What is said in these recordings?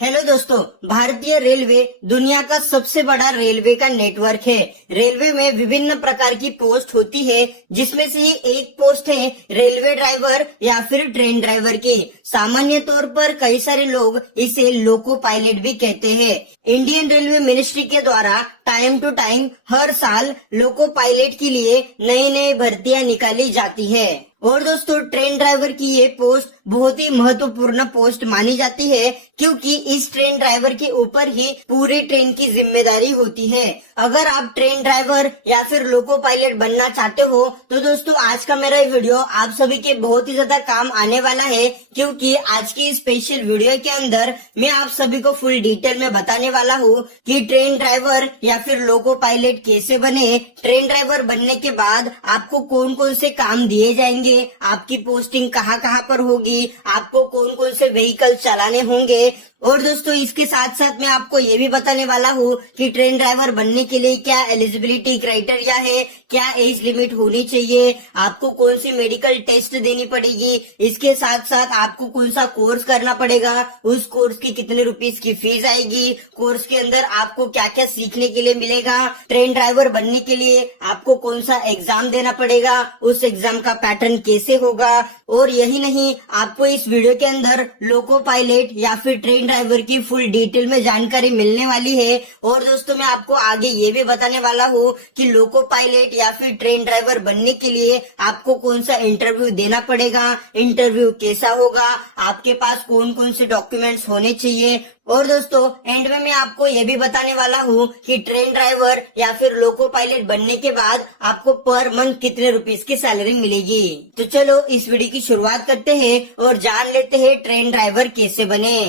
Hello दोस्तों, भारतीय railway दुनिया का सबसे बड़ा रेलवे का नेटवर्क है। रेलवे में विभिन्न प्रकार की पोस्ट होती है, जिसमें से ही एक पोस्ट है रेलवे ड्राइवर या फिर ट्रेन ड्राइवर की। सामान्य तौर पर कई सारे लोग इसे लोको पायलट भी कहते हैं। इंडियन रेलवे मिनिस्ट्री के द्वारा टाइम टू टाइम हर साल लोको पायलट के लिए नई नई भर्तियां निकाली जाती है। और दोस्तों, ट्रेन ड्राइवर की ये पोस्ट बहुत ही महत्वपूर्ण पोस्ट मानी जाती है, क्योंकि इस ट्रेन ड्राइवर के ऊपर ही पूरी ट्रेन की जिम्मेदारी होती है। अगर आप ट्रेन ड्राइवर या फिर लोको पायलट बनना चाहते हो तो दोस्तों, आज का मेरा वीडियो आप सभी के बहुत ही ज्यादा काम आने वाला है, क्योंकि आज की स्पेशल वीडियो के अंदर मैं आप सभी को फुल डिटेल में बताने वाला हूँ कि ट्रेन ड्राइवर या फिर लोको पायलट कैसे बने। ट्रेन ड्राइवर बनने के बाद आपको कौन कौन से काम दिए जाएंगे, आपकी पोस्टिंग कहाँ कहाँ पर होगी, आपको कौन कौन से व्हीकल चलाने होंगे। और दोस्तों, इसके साथ साथ मैं आपको ये भी बताने वाला हूँ कि ट्रेन ड्राइवर बनने के लिए क्या एलिजिबिलिटी क्राइटेरिया है, क्या एज लिमिट होनी चाहिए, आपको कौन सी मेडिकल टेस्ट देनी पड़ेगी, इसके साथ साथ आपको कौन सा कोर्स करना पड़ेगा, उस कोर्स की कितने रुपीस की फीस आएगी, कोर्स के अंदर आपको क्या क्या सीखने के लिए मिलेगा, ट्रेन ड्राइवर बनने के लिए आपको कौन सा एग्जाम देना पड़ेगा, उस एग्जाम का पैटर्न कैसे होगा। और यही नहीं, आपको इस वीडियो के अंदर लोको पायलट या फिर ट्रेन ड्राइवर की फुल डिटेल में जानकारी मिलने वाली है। और दोस्तों, मैं आपको आगे ये भी बताने वाला हूँ कि लोको पायलट या फिर ट्रेन ड्राइवर बनने के लिए आपको कौन सा इंटरव्यू देना पड़ेगा, इंटरव्यू कैसा होगा, आपके पास कौन कौन से डॉक्यूमेंट्स होने चाहिए। और दोस्तों, एंड में मैं आपको ये भी बताने वाला हूँ कि ट्रेन ड्राइवर या फिर लोको पायलट बनने के बाद आपको पर मंथ कितने रुपीस की सैलरी मिलेगी। तो चलो इस वीडियो की शुरुआत करते हैं और जान लेते हैं ट्रेन ड्राइवर कैसे बने।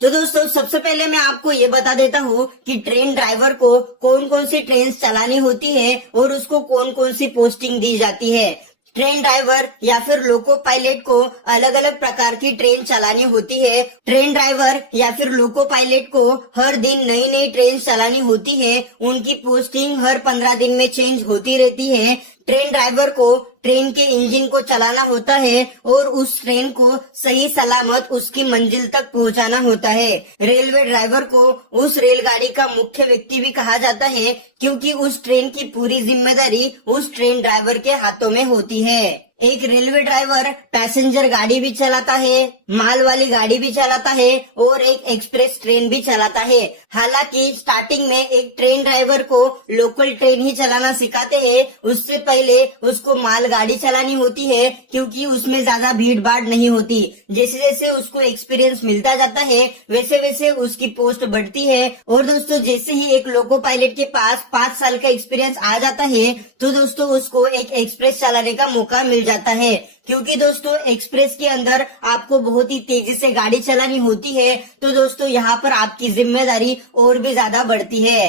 तो दोस्तों, सबसे पहले मैं आपको ये बता देता हूँ कि ट्रेन ड्राइवर को कौन कौन सी ट्रेन चलानी होती है और उसको कौन कौन सी पोस्टिंग दी जाती है। ट्रेन ड्राइवर या फिर लोको पायलट को अलग अलग प्रकार की ट्रेन चलानी होती है। ट्रेन ड्राइवर या फिर लोको पायलट को हर दिन नई नई ट्रेन चलानी होती है। उनकी पोस्टिंग हर 15 दिन में चेंज होती रहती है। ट्रेन ड्राइवर को ट्रेन के इंजन को चलाना होता है और उस ट्रेन को सही सलामत उसकी मंजिल तक पहुंचाना होता है। रेलवे ड्राइवर को उस रेलगाड़ी का मुख्य व्यक्ति भी कहा जाता है, क्योंकि उस ट्रेन की पूरी जिम्मेदारी उस ट्रेन ड्राइवर के हाथों में होती है। एक रेलवे ड्राइवर पैसेंजर गाड़ी भी चलाता है, माल वाली गाड़ी भी चलाता है और एक एक्सप्रेस ट्रेन भी चलाता है। हालांकि स्टार्टिंग में एक ट्रेन ड्राइवर को लोकल ट्रेन ही चलाना सिखाते हैं, उससे पहले उसको माल गाड़ी चलानी होती है, क्योंकि उसमें ज्यादा भीड़ भाड़ नहीं होती। जैसे जैसे उसको एक्सपीरियंस मिलता जाता है वैसे वैसे उसकी पोस्ट बढ़ती है। और दोस्तों, जैसे ही एक लोको पायलट के पास 5 साल का एक्सपीरियंस आ जाता है तो दोस्तों उसको एक एक्सप्रेस चलाने का मौका मिल जाता है, क्योंकि दोस्तों एक्सप्रेस के अंदर आपको बहुत ही तेजी से गाड़ी चलानी होती है। तो दोस्तों, यहाँ पर आपकी जिम्मेदारी और भी ज्यादा बढ़ती है।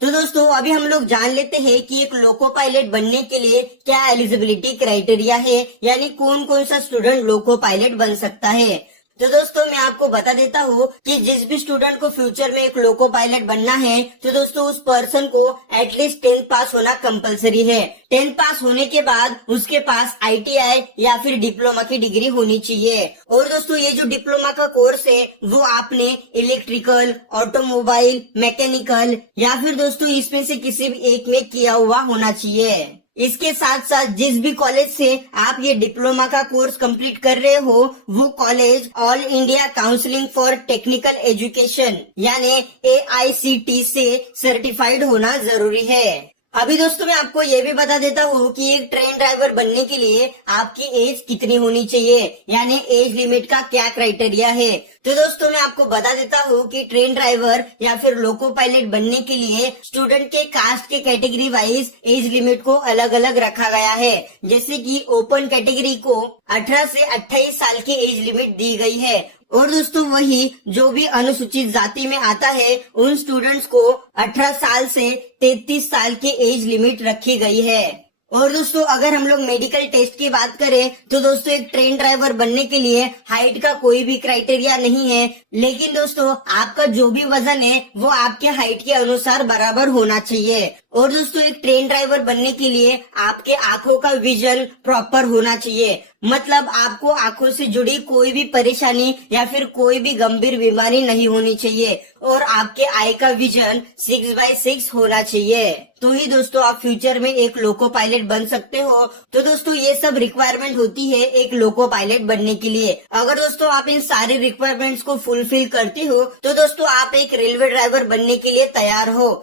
तो दोस्तों, अभी हम लोग जान लेते हैं कि एक लोको पायलट बनने के लिए क्या एलिजिबिलिटी क्राइटेरिया है, यानी कौन कौन सा स्टूडेंट लोको पायलट बन सकता है। तो दोस्तों, मैं आपको बता देता हूँ कि जिस भी स्टूडेंट को फ्यूचर में एक लोको पायलट बनना है तो दोस्तों उस पर्सन को एटलीस्ट 10th पास होना कंपलसरी है। 10th पास होने के बाद उसके पास ITI या फिर डिप्लोमा की डिग्री होनी चाहिए। और दोस्तों, ये जो डिप्लोमा का कोर्स है वो आपने इलेक्ट्रिकल, ऑटोमोबाइल, मैकेनिकल या फिर दोस्तों इसमें से किसी भी एक में किया हुआ होना चाहिए। इसके साथ साथ जिस भी कॉलेज से आप ये डिप्लोमा का कोर्स कंप्लीट कर रहे हो वो college all India counselling for technical education यानी AICTE से सर्टिफाइड होना जरूरी है। अभी दोस्तों, मैं आपको ये भी बता देता हूँ कि एक ट्रेन ड्राइवर बनने के लिए आपकी एज कितनी होनी चाहिए, यानी एज लिमिट का क्या क्राइटेरिया है। तो दोस्तों, मैं आपको बता देता हूँ कि ट्रेन ड्राइवर या फिर लोको पायलट बनने के लिए स्टूडेंट के कास्ट के कैटेगरी वाइज एज लिमिट को अलग अलग रखा गया है। जैसे कि ओपन कैटेगरी को 18 से 28 साल की एज लिमिट दी गई है। और दोस्तों, वही जो भी अनुसूचित जाति में आता है उन स्टूडेंट्स को 18 साल से 33 साल की एज लिमिट रखी गई है। और दोस्तों, अगर हम लोग मेडिकल टेस्ट की बात करें तो दोस्तों एक ट्रेन ड्राइवर बनने के लिए हाइट का कोई भी क्राइटेरिया नहीं है, लेकिन दोस्तों आपका जो भी वजन है वो आपके हाइट के अनुसार बराबर होना चाहिए। और दोस्तों एक ट्रेन ड्राइवर बनने के लिए आपके आंखों का विजन प्रॉपर होना चाहिए। मतलब आपको आंखों से जुड़ी कोई भी परेशानी या फिर कोई भी गंभीर बीमारी नहीं होनी चाहिए और आपके आई का विजन 6/6 होना चाहिए। तो ही दोस्तों आप फ्यूचर में एक लोको पायलट बन सकते हो। तो दोस्तों ये सब रिक्वायरमेंट होती है एक लोको पायलट बनने के लिए। अगर दोस्तों आप इन सारी रिक्वायरमेंट्स को फुलफिल करते हो तो दोस्तों आप एक रेलवे ड्राइवर बनने के लिए तैयार हो।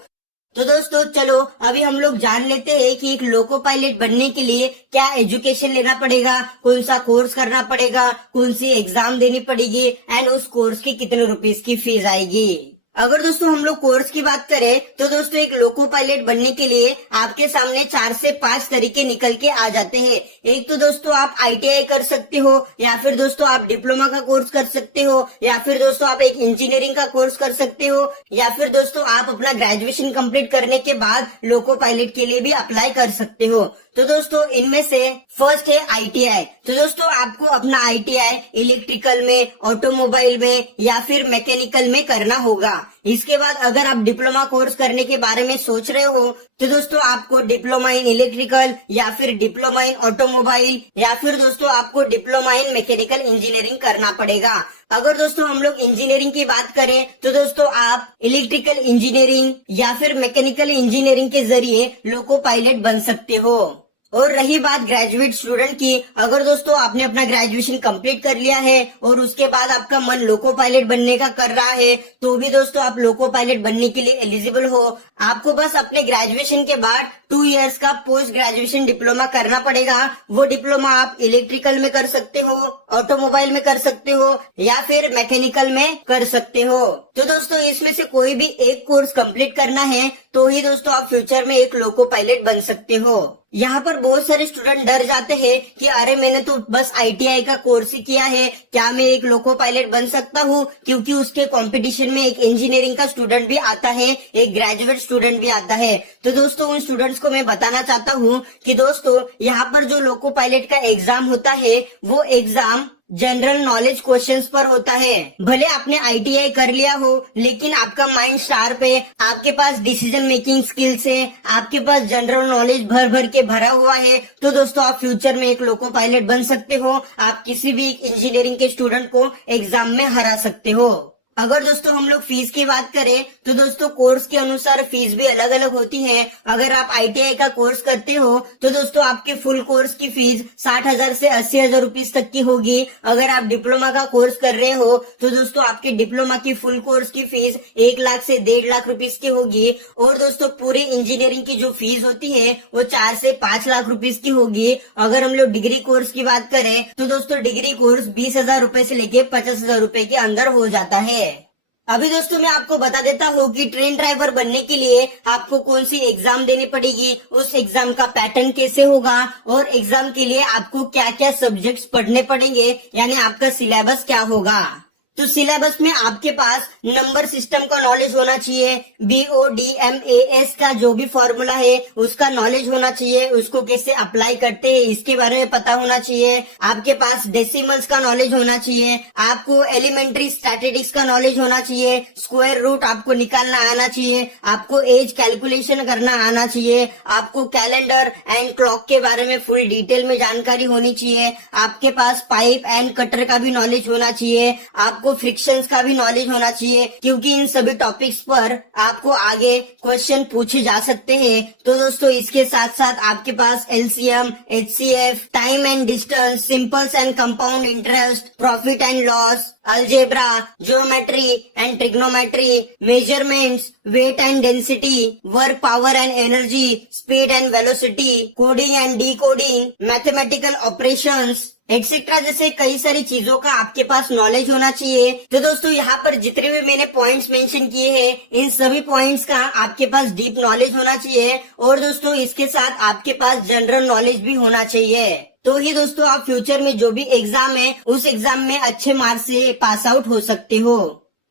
तो दोस्तों चलो अभी हम लोग जान लेते हैं कि एक लोको पायलट बनने के लिए क्या एजुकेशन लेना पड़ेगा, कौन सा कोर्स करना पड़ेगा, कौन सी एग्जाम देनी पड़ेगी एंड उस कोर्स की कितने रुपीस की फीस आएगी। अगर दोस्तों हम लोग कोर्स की बात करें तो दोस्तों एक लोको पायलट बनने के लिए आपके सामने 4 से 5 तरीके निकल के आ जाते हैं। एक तो दोस्तों आप ITI कर सकते हो, या फिर दोस्तों आप डिप्लोमा का कोर्स कर सकते हो, या फिर दोस्तों आप एक इंजीनियरिंग का कोर्स कर सकते हो, या फिर दोस्तों आप अपना ग्रेजुएशन कंप्लीट करने के बाद लोको पायलट के लिए भी अप्लाई कर सकते हो। तो दोस्तों इनमें से फर्स्ट है ITI। तो दोस्तों आपको अपना ITI इलेक्ट्रिकल में, ऑटोमोबाइल में या फिर मैकेनिकल में करना होगा। इसके बाद अगर आप डिप्लोमा कोर्स करने के बारे में सोच रहे हो तो दोस्तों आपको डिप्लोमा इन इलेक्ट्रिकल या फिर डिप्लोमा इन ऑटोमोबाइल या फिर दोस्तों आपको डिप्लोमा इन मैकेनिकल इंजीनियरिंग करना पड़ेगा। अगर दोस्तों हम लोग इंजीनियरिंग की बात करें तो दोस्तों आप इलेक्ट्रिकल इंजीनियरिंग या फिर मैकेनिकल इंजीनियरिंग के जरिए लोको पायलट बन सकते हो। और रही बात ग्रेजुएट स्टूडेंट की, अगर दोस्तों आपने अपना ग्रेजुएशन कंप्लीट कर लिया है और उसके बाद आपका मन लोको पायलट बनने का कर रहा है तो भी दोस्तों आप लोको पायलट बनने के लिए एलिजिबल हो। आपको बस अपने ग्रेजुएशन के बाद 2 इयर्स का पोस्ट ग्रेजुएशन डिप्लोमा करना पड़ेगा। वो डिप्लोमा आप इलेक्ट्रिकल में कर सकते हो, ऑटोमोबाइल में कर सकते हो या फिर मैकेनिकल में कर सकते हो। तो दोस्तों इसमें से कोई भी एक कोर्स कंप्लीट करना है तो ही दोस्तों आप फ्यूचर में एक लोको पायलट बन सकते हो। यहाँ पर बहुत सारे स्टूडेंट डर जाते हैं कि अरे मैंने तो बस ITI का कोर्स ही किया है, क्या मैं एक लोको पायलट बन सकता हूँ? क्योंकि उसके कंपटीशन में एक इंजीनियरिंग का स्टूडेंट भी आता है, एक ग्रेजुएट स्टूडेंट भी आता है। तो दोस्तों उन स्टूडेंट्स को मैं बताना चाहता हूँ कि दोस्तों यहाँ पर जो लोको पायलट का एग्जाम होता है वो एग्जाम जनरल नॉलेज क्वेश्चंस पर होता है। भले आपने ITI कर लिया हो लेकिन आपका माइंड शार्प है, आपके पास डिसीजन मेकिंग स्किल्स है, आपके पास जनरल नॉलेज भर भर के भरा हुआ है तो दोस्तों आप फ्यूचर में एक लोको पायलट बन सकते हो। आप किसी भी इंजीनियरिंग के स्टूडेंट को एग्जाम में हरा सकते हो। अगर दोस्तों हम लोग फीस की बात करें तो दोस्तों कोर्स के अनुसार फीस भी अलग अलग होती है। अगर आप ITI का कोर्स करते हो तो दोस्तों आपके फुल कोर्स की फीस 60,000 से 80,000 रुपीज तक की होगी। अगर आप डिप्लोमा का कोर्स कर रहे हो तो दोस्तों आपके डिप्लोमा की फुल कोर्स की फीस 1 लाख से 1.5 लाख रुपीज की होगी। और दोस्तों पूरी इंजीनियरिंग की जो फीस होती है वो 4 से 5 लाख रुपीज की होगी। अगर हम लोग डिग्री कोर्स की बात करें तो दोस्तों डिग्री कोर्स 20,000 रुपए से लेके 50,000 रुपए के अंदर हो जाता है। अभी दोस्तों मैं आपको बता देता हूँ कि ट्रेन ड्राइवर बनने के लिए आपको कौन सी एग्जाम देनी पड़ेगी, उस एग्जाम का पैटर्न कैसे होगा और एग्जाम के लिए आपको क्या क्या सब्जेक्ट्स पढ़ने पड़ेंगे, यानी आपका सिलेबस क्या होगा। तो सिलेबस में आपके पास नंबर सिस्टम का नॉलेज होना चाहिए, BODMAS का जो भी फॉर्मूला है उसका नॉलेज होना चाहिए, उसको कैसे अप्लाई करते हैं इसके बारे में पता होना चाहिए। आपके पास डेसिमल्स का नॉलेज होना चाहिए, आपको एलिमेंट्री स्टैटिस्टिक्स का नॉलेज होना चाहिए, स्क्वायर रूट आपको निकालना आना चाहिए, आपको एज कैलकुलेशन करना आना चाहिए, आपको कैलेंडर एंड क्लॉक के बारे में फुल डिटेल में जानकारी होनी चाहिए, आपके पास पाइप एंड कटर का भी नॉलेज होना चाहिए, आपको फ्रिक्शंस का भी नॉलेज होना चाहिए क्योंकि इन सभी टॉपिक्स पर आपको आगे क्वेश्चन पूछे जा सकते हैं। तो दोस्तों इसके साथ साथ आपके पास LCM, HCF, time and distance, simples and compound interest, profit and loss, algebra, geometry and trigonometry, measurements, weight and density, work power and energy, speed and velocity, coding and decoding, mathematical operations etcetera जैसे कई सारी चीजों का आपके पास knowledge होना चाहिए। तो दोस्तों यहाँ पर जितने भी मैंने पॉइंट्स मेंशन किए हैं इन सभी पॉइंट्स का आपके पास डीप नॉलेज होना चाहिए और दोस्तों इसके साथ आपके पास जनरल नॉलेज भी होना चाहिए। तो ही दोस्तों आप फ्यूचर में जो भी एग्जाम है उस एग्जाम में अच्छे मार्क्स से पास आउट हो सकते हो।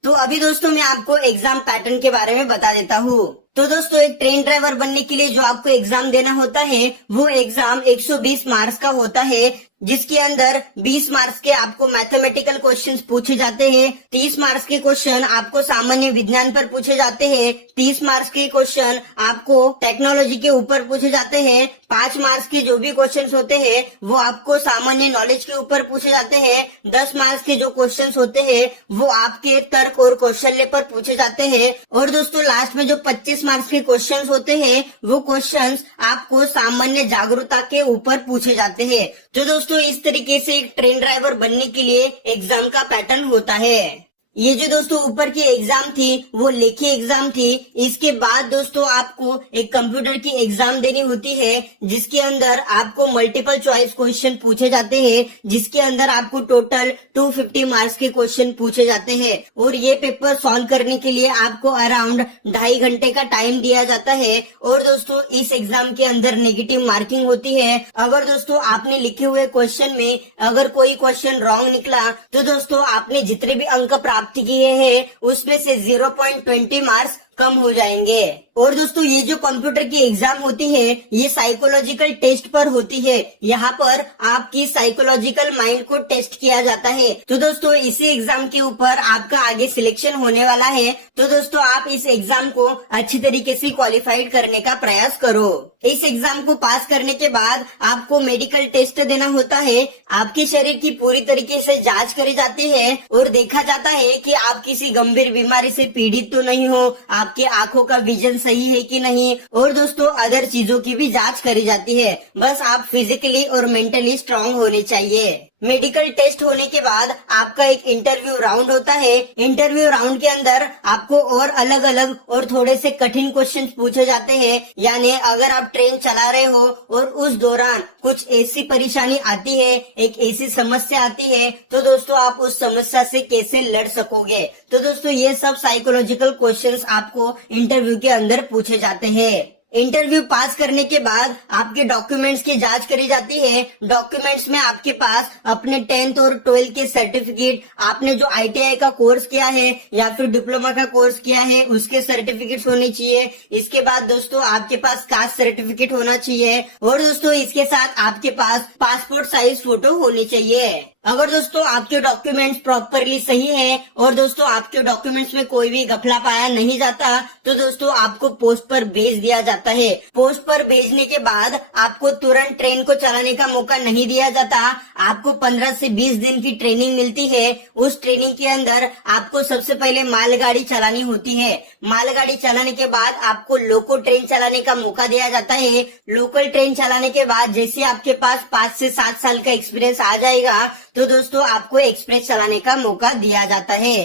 तो अभी दोस्तों मैं आपको एग्जाम पैटर्न के बारे में बता देता हूँ। तो दोस्तों एक ट्रेन ड्राइवर बनने के लिए जो आपको एग्जाम देना होता है वो एग्जाम 120 मार्क्स का होता है। जिसके अंदर 20 मार्क्स के आपको मैथमेटिकल क्वेश्चंस पूछे जाते हैं, 30 मार्क्स के क्वेश्चन आपको सामान्य विज्ञान पर पूछे जाते हैं, 30 मार्क्स के क्वेश्चन आपको टेक्नोलॉजी के ऊपर पूछे जाते हैं, 5 मार्क्स के जो भी क्वेश्चंस होते हैं वो आपको सामान्य नॉलेज के ऊपर पूछे जाते हैं, 10 मार्क्स के जो क्वेश्चंस होते हैं वो आपके तर्क और कौशल्य पर पूछे जाते हैं, और दोस्तों लास्ट में जो 25 मार्क्स के क्वेश्चंस होते हैं वो क्वेश्चंस आपको सामान्य जागरूकता के ऊपर पूछे जाते हैं। तो दोस्तों इस तरीके से एक ट्रेन ड्राइवर बनने के लिए एग्जाम का पैटर्न होता है। ये जो दोस्तों ऊपर की एग्जाम थी वो लेखी एग्जाम थी। इसके बाद दोस्तों आपको एक कंप्यूटर की एग्जाम देनी होती है, जिसके अंदर आपको मल्टीपल चॉइस क्वेश्चन पूछे जाते हैं, जिसके अंदर आपको टोटल 250 मार्क्स के क्वेश्चन पूछे जाते हैं, और ये पेपर सॉल्व करने के लिए आपको अराउंड 2.5 घंटे का टाइम दिया जाता है। और दोस्तों इस एग्जाम के अंदर नेगेटिव मार्किंग होती है। अगर दोस्तों आपने लिखे हुए क्वेश्चन में अगर कोई क्वेश्चन रॉन्ग निकला तो दोस्तों आपने जितने भी अंक प्राप्त किए हैं उसमें से 0.20 मार्क्स कम हो जाएंगे। और दोस्तों ये जो कंप्यूटर की एग्जाम होती है ये साइकोलॉजिकल टेस्ट पर होती है। यहाँ पर आपकी साइकोलॉजिकल माइंड को टेस्ट किया जाता है। तो दोस्तों इसी एग्जाम के ऊपर आपका आगे सिलेक्शन होने वाला है। तो दोस्तों आप इस एग्जाम को अच्छी तरीके से क्वालिफाइड करने का प्रयास करो। इस एग्जाम को पास करने के बाद आपको मेडिकल टेस्ट देना होता है। आपके शरीर की पूरी तरीके से जांच करी जाती है और देखा जाता है कि आप किसी गंभीर बीमारी से पीड़ित तो नहीं हो, आपके आंखों का विजन सही है कि नहीं, और दोस्तों अदर चीजों की भी जांच करी जाती है। बस आप फिजिकली और मेंटली स्ट्रांग होने चाहिए। मेडिकल टेस्ट होने के बाद आपका एक इंटरव्यू राउंड होता है। इंटरव्यू राउंड के अंदर आपको और अलग अलग और थोड़े से कठिन क्वेश्चन पूछे जाते हैं। यानी अगर आप ट्रेन चला रहे हो और उस दौरान कुछ ऐसी परेशानी आती है, एक ऐसी समस्या आती है, तो दोस्तों आप उस समस्या से कैसे लड़ सकोगे। तो दोस्तों ये सब साइकोलॉजिकल क्वेश्चंस आपको इंटरव्यू के अंदर पूछे जाते हैं। इंटरव्यू पास करने के बाद आपके डॉक्यूमेंट्स की जांच करी जाती है। डॉक्यूमेंट्स में आपके पास अपने 10th और 12th के सर्टिफिकेट, आपने जो ITI का कोर्स किया है या फिर डिप्लोमा का कोर्स किया है उसके सर्टिफिकेट्स होने चाहिए। इसके बाद दोस्तों आपके पास कास्ट सर्टिफिकेट होना चाहिए, और दोस्तों इसके साथ आपके पास पासपोर्ट साइज फोटो होनी चाहिए। अगर दोस्तों आपके डॉक्यूमेंट्स प्रॉपरली सही है और दोस्तों आपके डॉक्यूमेंट्स में कोई भी घपला पाया नहीं जाता तो दोस्तों आपको पोस्ट पर भेज दिया जाता है। पोस्ट पर भेजने के बाद आपको तुरंत ट्रेन को चलाने का मौका नहीं दिया जाता। आपको 15 से 20 दिन की ट्रेनिंग मिलती है। उस ट्रेनिंग के अंदर आपको सबसे पहले मालगाड़ी चलानी होती है। मालगाड़ी चलाने के बाद आपको लोको ट्रेन चलाने का मौका दिया जाता है। लोकल ट्रेन चलाने के बाद जैसे आपके पास 5 से 7 साल का एक्सपीरियंस आ जाएगा तो दोस्तों आपको एक्सप्रेस चलाने का मौका दिया जाता है।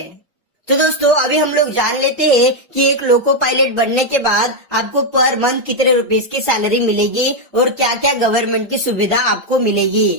तो दोस्तों अभी हम लोग जान लेते हैं कि एक लोको पायलट बनने के बाद आपको पर मंथ कितने रुपीस की सैलरी मिलेगी और क्या क्या गवर्नमेंट की सुविधा आपको मिलेगी।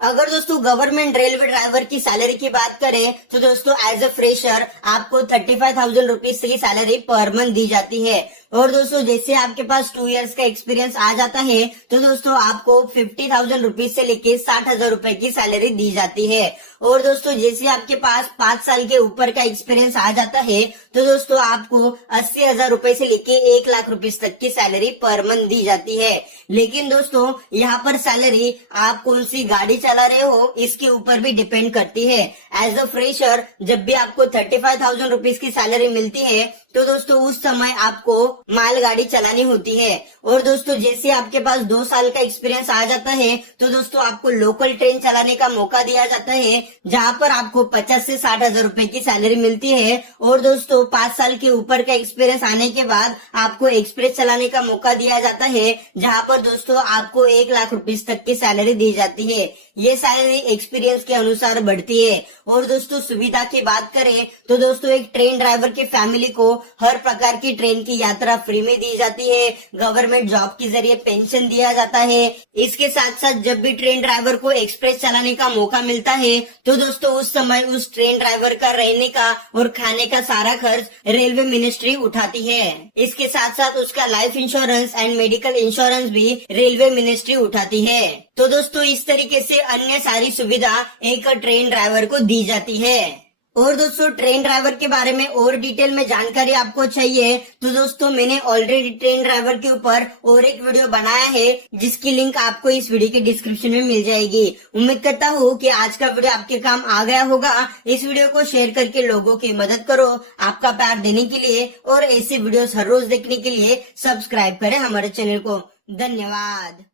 अगर दोस्तों गवर्नमेंट रेलवे ड्राइवर की सैलरी की बात करें तो दोस्तों एज अ फ्रेशर आपको 35,000 रुपीज की सैलरी पर मंथ दी जाती है। और दोस्तों जैसे आपके पास 2 इयर्स का एक्सपीरियंस आ जाता है तो दोस्तों आपको 50,000 रुपीज से लेके 60,000 रुपए की सैलरी दी जाती है। और दोस्तों जैसे आपके पास 5 साल के ऊपर का एक्सपीरियंस आ जाता है तो दोस्तों आपको 80,000 रुपए से लेके 1 लाख रुपीज तक की सैलरी पर मंथ दी जाती है। लेकिन दोस्तों यहाँ पर सैलरी आप कौन सी गाड़ी चला रहे हो इसके ऊपर भी डिपेंड करती है। एज अ फ्रेशर जब भी आपको 35,000 रुपीज की सैलरी मिलती है तो दोस्तों उस समय आपको मालगाड़ी चलानी होती है। और दोस्तों जैसे आपके पास 2 साल का एक्सपीरियंस आ जाता है तो दोस्तों आपको लोकल ट्रेन चलाने का मौका दिया जाता है, जहां पर आपको 50 से 60,000 रुपए की सैलरी मिलती है। और दोस्तों 5 साल के ऊपर का एक्सपीरियंस आने के बाद आपको एक्सप्रेस चलाने का मौका दिया जाता है, जहां पर दोस्तों आपको 1 लाख रुपीज तक की सैलरी दी जाती है। ये सैलरी एक्सपीरियंस के अनुसार बढ़ती है। और दोस्तों सुविधा की बात करें तो दोस्तों एक ट्रेन ड्राइवर की फैमिली को हर प्रकार की ट्रेन की यात्रा फ्री में दी जाती है। गवर्नमेंट जॉब के जरिए पेंशन दिया जाता है। इसके साथ साथ जब भी ट्रेन ड्राइवर को एक्सप्रेस चलाने का मौका मिलता है तो दोस्तों उस समय उस ट्रेन ड्राइवर का रहने का और खाने का सारा खर्च रेलवे मिनिस्ट्री उठाती है। इसके साथ साथ उसका life insurance and medical insurance भी रेलवे मिनिस्ट्री उठाती है। तो दोस्तों इस तरीके से अन्य सारी सुविधा एक ट्रेन ड्राइवर को दी जाती है। और दोस्तों ट्रेन ड्राइवर के बारे में और डिटेल में जानकारी आपको चाहिए तो दोस्तों मैंने ऑलरेडी ट्रेन ड्राइवर के ऊपर और एक वीडियो बनाया है जिसकी लिंक आपको इस वीडियो के डिस्क्रिप्शन में मिल जाएगी। उम्मीद करता हूँ कि आज का वीडियो आपके काम आ गया होगा। इस वीडियो को शेयर करके लोगों की मदद करो। आपका प्यार देने के लिए और ऐसे वीडियोस हर रोज देखने के लिए सब्सक्राइब करें हमारे चैनल को। धन्यवाद।